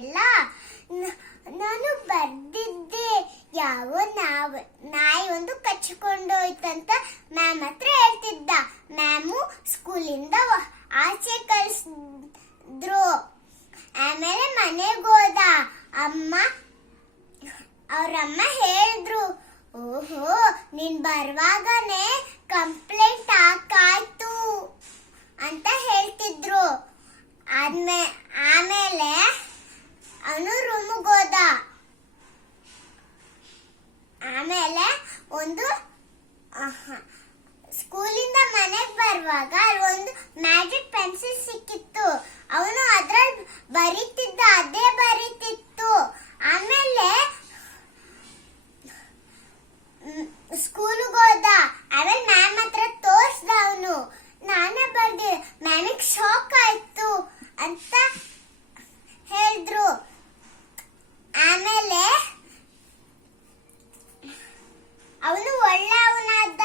ಇಲ್ಲ. ನಾನು ಬರ್ದಿದ್ದೆ, ಯಾವ ನಾಯಿ ಒಂದು ಕಚ್ಚಿಕೊಂಡೋಯ್ತಂತ ಮ್ಯಾಮ್ ಹತ್ರ ಹೇಳ್ತಿದ್ದ. ಮ್ಯಾಮು ಸ್ಕೂಲಿಂದ ಆಚೆ ಕಳಿಸಿದ್ರು. ಆಮೇಲೆ ಮನೆಗೆ ಹೋದ. ಅವ್ರಮ್ಮ ಹೇಳಿದ್ರು, ಓಹೋ ನೀನ್ ಬರುವಾಗನೇ ಕಂಪ್ಲೇಂಟ್ ಹಾಕಾಯ್ತು ಅಂತ ಹೇಳ್ತಿದ್ರು. ಆಮೇಲೆ ಅವನು ರೂಮಿಗೆ ಹೋದ. ಆಮೇಲೆ ಒಂದು ಸ್ಕೂಲಿಂದ ಮನೆಗೆ ಬರುವಾಗ ಒಂದು ಮ್ಯಾಜಿಕ್ ಪೆನ್ಸಿಲ್ ಸಿಕ್ಕಿತ್ತು. ಅವನು ಅದ್ರಲ್ಲಿ ಬರೀತಿದ್ದ, ಅದೇ ಬರೀತಿತ್ತು. ಆಮೇಲೆ ಸ್ಕೂಲಿಗೆ ಹೋದ. ಆಮೇಲೆ ಮ್ಯಾಮ್ ಹತ್ರ ತೋರ್ಸ್ದ. ಅವನು ನಾನೇ ಬರ್ದೆ, ಮ್ಯಾಮಿಗೆ ಶಾಕ್ ಆಯ್ತು ಅಂತ ಹೇಳಿದ್ರು. ಆಮೇಲೆ ಅವನು ಒಳ್ಳೆಯವನಾದ.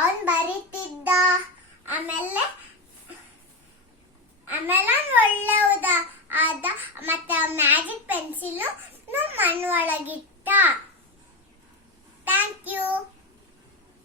ಅವನು ಬರೀತಿದ್ದ. ಆಮೇಲೆ ಅವನು ಒಳ್ಳೆಯವದ ಆದ. ಮತ್ತೆ ಮ್ಯಾಜಿಕ್ ಪೆನ್ಸಿಲ್ ಮಣ್ಣು ಒಳಗಿಟ್ಟ.